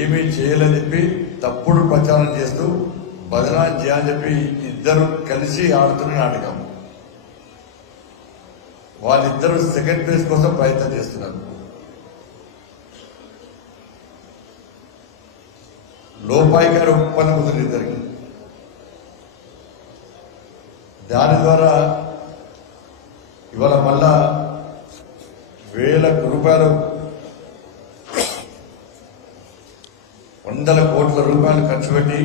ఏమీ చేయలేని చెప్పి తప్పుడు ప్రచారం చేస్తూ బదనాలు చేయాలని చెప్పి ఇద్దరు కలిసి ఆడుతున్న నాటకం. వాళ్ళిద్దరూ సెకండ్ ప్లేస్ కోసం ప్రయత్నం చేస్తున్నారు. లోపాయికారి ఒప్పందం కుదిరి ఇద్దరికి. దాని ద్వారా ఇవాళ మళ్ళా వేల రూపాయలు, వందల కోట్ల రూపాయలు ఖర్చు పెట్టి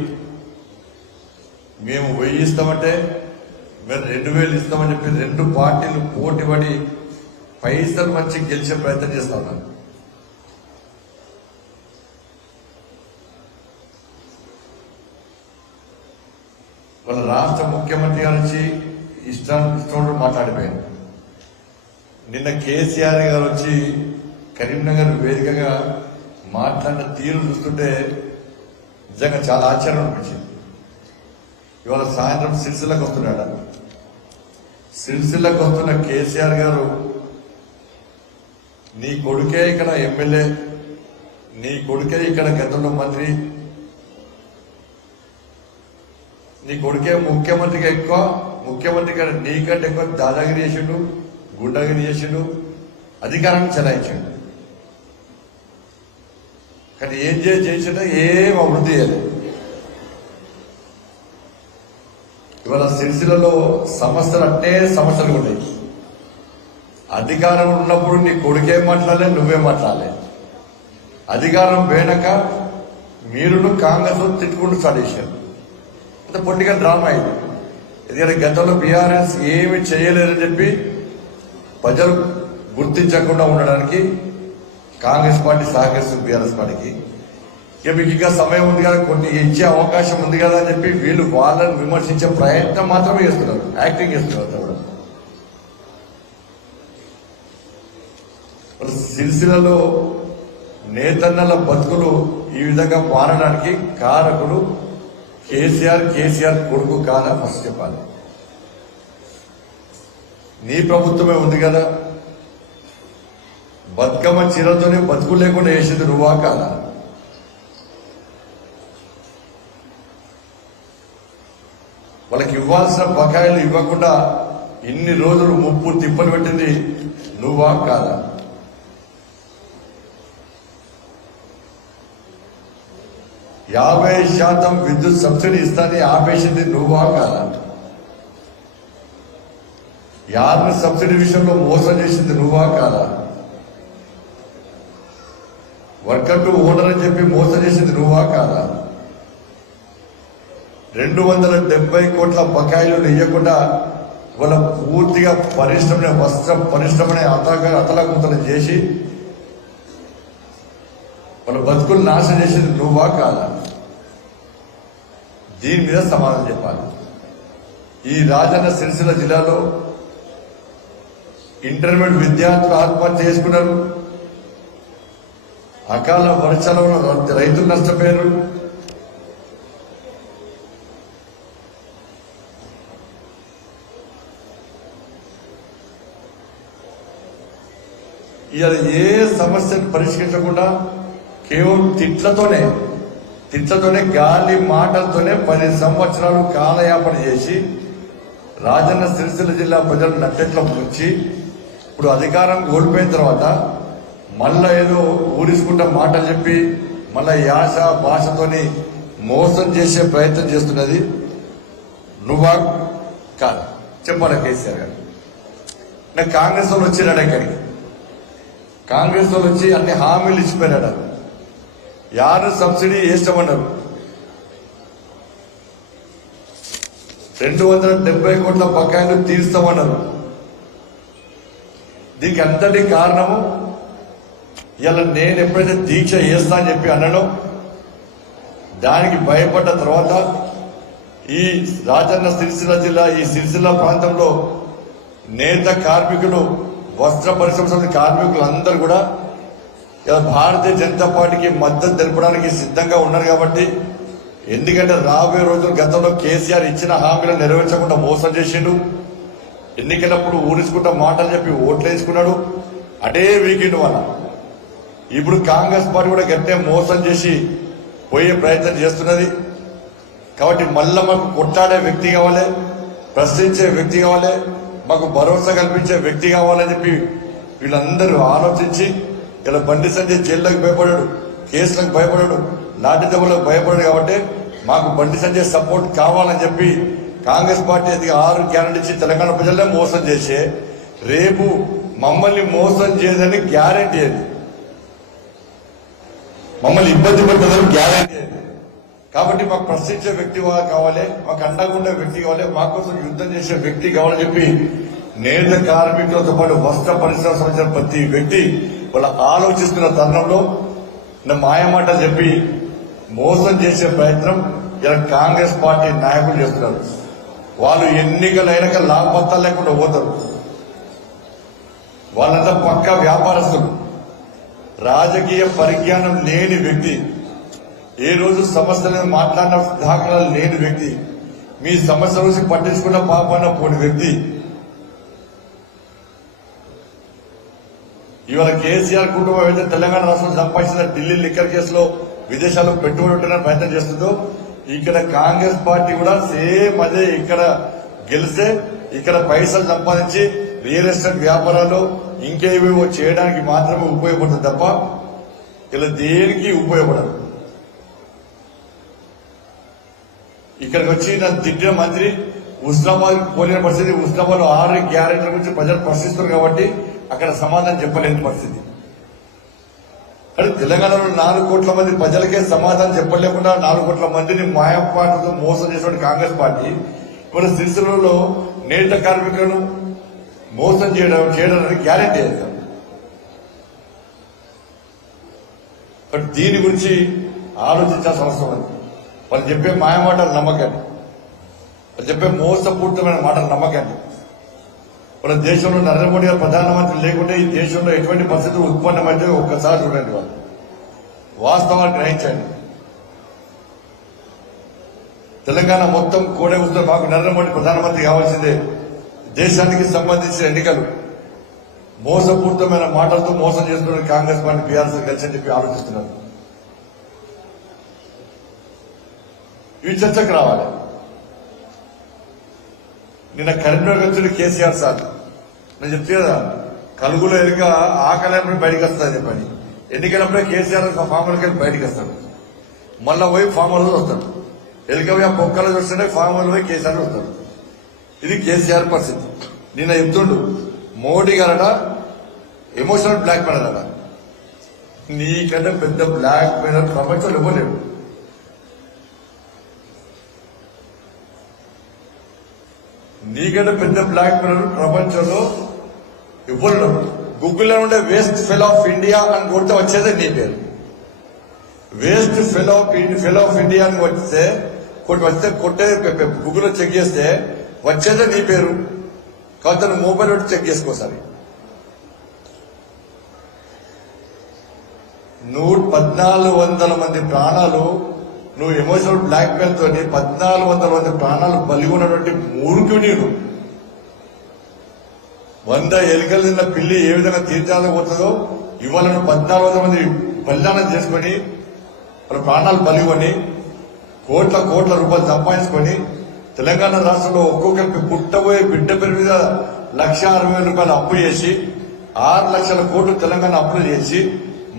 మేము 1000 ఇస్తామంటే మేము 2000 ఇస్తామని చెప్పి 2 పార్టీలు పోటీ పడి పైసలు మంచి గెలిచే ప్రయత్నం చేస్తా ఉన్నారు. వాళ్ళ రాష్ట్ర ముఖ్యమంత్రి గారు వచ్చి ఇష్టం మాట్లాడిపోయారు. నిన్న కేసీఆర్ గారు వచ్చి కరీంనగర్ వేదికగా మాట్లాడిన తీరు చూస్తుంటే నిజంగా చాలా ఆశ్చర్యం అనిపించింది. ఇవాళ సాయంత్రం సిరిసిల్లకు వస్తున్నాడు. సిరిసిల్లకు వస్తున్న కేసీఆర్ గారు, నీ కొడుకే ఇక్కడ ఎమ్మెల్యే, నీ కొడుకే ఇక్కడ గతంలో మంత్రి, నీ కొడుకే ముఖ్యమంత్రికి ఎక్కువ, ముఖ్యమంత్రి కంటే నీకంటే ఎక్కువ దాదాగిరి చేసిండు, గుండాగిరి చేసిండు, అధికారాన్ని చెలాయించాడు. కానీ ఏం చేసిండో ఏం అభివృద్ధి చేయలేదు. ఇవాళ సిరిసిల్లలో సమస్యలు అంటే సమస్యలు ఉన్నాయి. అధికారం ఉన్నప్పుడు నీ కొడుకేం మాట్లాడలే, నువ్వే మాట్లాడలే. అధికారం పోయినాక మీరును కాంగ్రెస్ తిట్టుకుంటూ స్టార్ట్ చేశారు. అంత పొలిటికల్ డ్రామా ఇది. ఎందుకంటే గతంలో బీఆర్ఎస్ ఏమి చేయలేదని చెప్పి ప్రజలు గుర్తించకుండా ఉండడానికి కాంగ్రెస్ పార్టీ సహకరిస్తుంది బీఆర్ఎస్ పార్టీకి. ఇక మీకు ఇంకా సమయం ఉంది కదా, కొన్ని ఇచ్చే అవకాశం ఉంది కదా అని చెప్పి వీళ్ళు వాళ్ళని విమర్శించే ప్రయత్నం మాత్రమే చేస్తున్నారు, యాక్టింగ్ చేస్తున్నారు. సిరిసిల్లలో నేతన్నల బతుకులు ఈ విధంగా మారడానికి కారకుడు కేసీఆర్ కొడుకు కాదా? ఫస్ట్ చెప్పాలి. నీ ప్రభుత్వమే ఉంది కదా, బతుకమ్మ చీరలతోనే బతుకు లేకుండా వేసింది నువ్వా కాదా? వాళ్ళకి ఇవ్వాల్సిన బకాయిలు ఇవ్వకుండా ఇన్ని రోజులు ముప్పు తిప్పలు పెట్టింది నువ్వా కాదా? యాభై శాతం విద్యుత్ సబ్సిడీ ఇస్తానని ఆపేసింది నువ్వా కాదా? యాభై సబ్సిడీ విషయంలో మోసం చేసింది నువ్వా కాదా? వర్కర్ టు ఓనర్ అని చెప్పి మోసం చేసింది నువ్వా కాదా? 270 కోట్ల బకాయిలు ఇవ్వకుండా వాళ్ళ పూర్తిగా పరిశ్రమని, వస్త్ర పరిశ్రమని అతలకుతలం చేసి వాళ్ళ బతుకులు నాశనం చేసింది నువ్వా కాదా? దీని మీద సమాధానం చెప్పాలి. ఈ రాజన్న సిరిసిల్ల జిల్లాలో ఇంటర్మీడియట్ విద్యార్థులు ఆత్మహత్య చేసుకున్నారు. అకాల వర్షాల వల్ల రైతులు నష్టపోయారు. ఇవాళ ఏ సమస్యను పరిష్కరించకుండా కేవలం తిట్లతోనే గాలి మాటలతోనే 10 సంవత్సరాలు కాలయాపన చేసి రాజన్న సిరిసిల్ల జిల్లా ప్రజలు నట్టెట్ల ముంచి ఇప్పుడు అధికారం కోల్పోయిన తర్వాత మళ్ళా ఏదో ఊరించుకుంటా మాటలు చెప్పి మళ్ళా యాస భాషతోని మోసం చేసే ప్రయత్నం చేస్తున్నది నువ్వా కాదు? చెప్పాలి కేసీఆర్ గారు. నాకు కాంగ్రెస్ వాళ్ళు వచ్చినాడు, ఇక్కడికి కాంగ్రెస్ వాళ్ళు వచ్చి అన్ని హామీలు ఇచ్చిపోయినాడు. యారు సబ్సిడీ వేస్తామన్నారు, 270 కోట్ల బకాయిలు తీర్స్తామన్నారు. దీనికి అంతటి కారణము ఇలా నేను ఎప్పుడైతే దీక్ష చేస్తా అని చెప్పి అన్నానో దానికి భయపడ్డ తర్వాత ఈ రాజన్న సిరిసిల్ల జిల్లా, ఈ సిరిసిల్ల ప్రాంతంలో నేత కార్మికులు, వస్త్ర పరిశ్రమ కార్మికులు అందరూ కూడా భారతీయ జనతా పార్టీకి మద్దతు తెలపడానికి సిద్ధంగా ఉన్నారు. కాబట్టి ఎందుకంటే రాబోయే రోజులు గతంలో కేసీఆర్ ఇచ్చిన హామీలను నెరవేర్చకుండా మోసం చేసిండు. ఎన్నికలప్పుడు ఊరించుకుంటా మాటలు చెప్పి ఓట్లు వేసుకున్నాడు. అటే వీకెండ్ వల్ల ఇప్పుడు కాంగ్రెస్ పార్టీ కూడా గట్టే మోసం చేసి పోయే ప్రయత్నం చేస్తున్నది. కాబట్టి మళ్ళా మాకు కొట్లాడే వ్యక్తి కావాలి, ప్రశ్నించే వ్యక్తి కావాలి, మాకు భరోసా కల్పించే వ్యక్తి కావాలని చెప్పి వీళ్ళందరూ ఆలోచించి ఇలా బండి సంజయ్ జైల్లోకి భయపడాడు, కేసులకు భయపడాడు, లాఠీ దెబ్బలకు భయపడాడు. కాబట్టి మాకు బండి సంజయ్ సపోర్ట్ కావాలని చెప్పి కాంగ్రెస్ పార్టీ అది 6 గ్యారెంటీ ఇచ్చి తెలంగాణ ప్రజలనే మోసం చేసే రేపు మమ్మల్ని మోసం చేయదని గ్యారెంటీ అది, మమ్మల్ని ఇబ్బంది పెట్టదని గ్యారెంటీ అది. కాబట్టి మాకు ప్రశ్నించే వ్యక్తి కావాలి, మాకు అండగా ఉండే వ్యక్తి కావాలి, మా కోసం యుద్ధం చేసే వ్యక్తి కావాలని చెప్పి నేత కార్మికులతో పాటు వస్త్ర పరిశ్రమ సంబంధించిన ప్రతి వ్యక్తి వాళ్ళు ఆలోచిస్తున్న తరుణంలో మాయమాటలు చెప్పి మోసం చేసే ప్రయత్నం ఇలా కాంగ్రెస్ పార్టీ నాయకులు చేస్తున్నారు. వాళ్ళు ఎన్నికలైనాక లాభపత్తాలు లేకుండా పోతారు. వాళ్ళంతా పక్కా వ్యాపారస్తులు, రాజకీయ పరిజ్ఞానం లేని వ్యక్తి, ఏ రోజు సమస్యలను మాట్లాడిన దాఖలాలు లేని వ్యక్తి, మీ సమస్య రోజు పట్టించుకున్న పాపాన పోని వ్యక్తి. ఇవాళ కేసీఆర్ కుటుంబం అయితే తెలంగాణ రాష్ట్రం సంపాదించిన ఢిల్లీ లిక్కర్ కేసులో విదేశాల్లో పెట్టుబడి పెట్టడానికి ప్రయత్నం చేస్తుందో ఇక్కడ కాంగ్రెస్ పార్టీ కూడా సేమ్ అదే. ఇక్కడ గెలిస్తే ఇక్కడ పైసలు సంపాదించి రియల్ ఎస్టేట్ వ్యాపారాలు ఇంకేవేవో చేయడానికి మాత్రమే ఉపయోగపడుతుంది తప్ప ఇలా దేనికి ఉపయోగపడదు. ఇక్కడికి వచ్చి నన్ను తిట్టిన మంత్రి ఉస్మానాబాద్ పోలిన పరిస్థితి, ఉస్మానాబాద్ 6 గ్యారెంటీల గురించి ప్రజలు ప్రశ్నిస్తున్నారు కాబట్టి అక్కడ సమాధానం చెప్పలేని పరిస్థితి. కానీ తెలంగాణలో 4 కోట్ల మంది ప్రజలకే సమాధానం చెప్పలేకుండా 4 కోట్ల మందిని మాయపాటతో మోసం చేసిన కాంగ్రెస్ పార్టీ మన సిరిసిల్లలో నేత కార్మికులను మోసం చేయడానికి గ్యారెంటీ అది. బట్ దీని గురించి ఆలోచించాల్సిన అవసరం ఉంది. వాళ్ళు చెప్పే మాయమాటలు నమ్మకండి, వాళ్ళు చెప్పే మోసపూరితమైన మాటలు నమ్మకండి. మన దేశంలో నరేంద్ర మోడీ గారు ప్రధానమంత్రి లేకుంటే ఈ దేశంలో ఎటువంటి పరిస్థితులు ఉత్పన్నమైతే ఒక్కసారి చూడండి. వాళ్ళు వాస్తవాన్ని గ్రహించండి. తెలంగాణ మొత్తం కోడే వస్తే మాకు నరేంద్ర మోడీ ప్రధానమంత్రి కావాల్సిందే. దేశానికి సంబంధించిన ఎన్నికలు మోసపూరితమైన మాటలతో మోసం చేస్తున్న కాంగ్రెస్ పార్టీ బీఆర్ఎస్ కలిసి అని చెప్పి ఆలోచిస్తున్నారు. ఇవి చర్చకు రావాలి. నిన్న కరీంనగర్ వచ్చిన కేసీఆర్ సార్ నేను చెప్తే కదా కలుగులో ఎలుక ఆకలి బయటకు వస్తుందని చెప్పని ఎన్నికలప్పుడే కేసీఆర్ ఫామ్ హౌస్కి వెళ్ళి బయటకు వస్తాడు, మళ్ళా పోయి ఫామ్ హౌస్ వస్తాడు. ఎలుక పోయి ఆ పొక్కలు చూస్తుంటే ఫామ్ హౌస్ పోయి కేసీఆర్ వస్తాడు. ఇది కేసీఆర్ పరిస్థితి. నిన్న చెప్తుండు మోడీ గారట ఎమోషనల్ బ్లాక్ మెయిలర్ అట. నీకంటే పెద్ద బ్లాక్ మెయిలర్ ప్రపంచంలో ఇవ్వలేడు. నీకంటే పెద్ద బ్లాక్ మెయిలర్ ప్రపంచంలో ఇవ్వలేడు. గూగుల్లో ఉండే వేస్ట్ ఫెలో ఆఫ్ ఇండియా అని కొడితే వచ్చేదే నీ పేరు. వేస్ట్ ఫెలో ఆఫ్ ఇండియా అని వస్తే కొట్టేది గూగుల్లో చెక్ చేస్తే వచ్చేదే నీ పేరు. కాబట్టి నువ్వు మొబైల్ పెట్టి చెక్ చేసుకోసారి. 1400 మంది ప్రాణాలు నువ్వు ఎమోషనల్ బ్లాక్ మెయిల్ తోని 1400 మంది ప్రాణాలు బలిగొన్నటువంటి మూర్ఖు నేను. 100 ఎలుకలు తిన్న పిల్లి ఏ విధంగా తీర్చాలని పోతుందో ఇవాళ 1400 మంది బలిదానం చేసుకుని వాళ్ళ ప్రాణాలు బలిగొని కోట్ల రూపాయలు సంపాదించుకొని తెలంగాణ రాష్ట్రంలో ఒక్కొక్కరికి పుట్టబోయే బిడ్డ పేరు మీద 1,60,000 రూపాయలు అప్పు చేసి 6 లక్షల కోట్లు తెలంగాణ అప్పులు చేసి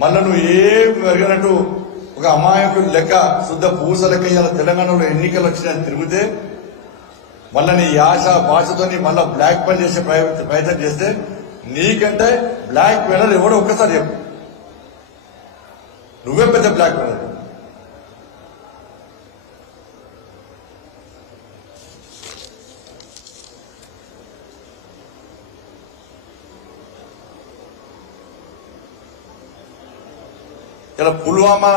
మళ్ళా నువ్వు ఏం జరిగినట్టు ఒక అమాయకుడు లెక్క శుద్ధ పూస లెక్క ఇవాళ తెలంగాణలో ఎన్నికలు వచ్చినా తిరిగితే మళ్ళా నీ ఆశ భాషతో మళ్ళా బ్లాక్ మెయిల్ చేసే ప్రయత్నం చేస్తే నీకంటే బ్లాక్ మెయిలర్ ఎవడో ఒక్కసారి చెప్పు. నువ్వే పెద్ద బ్లాక్ మెయిలర్. ఇలా పుల్వామా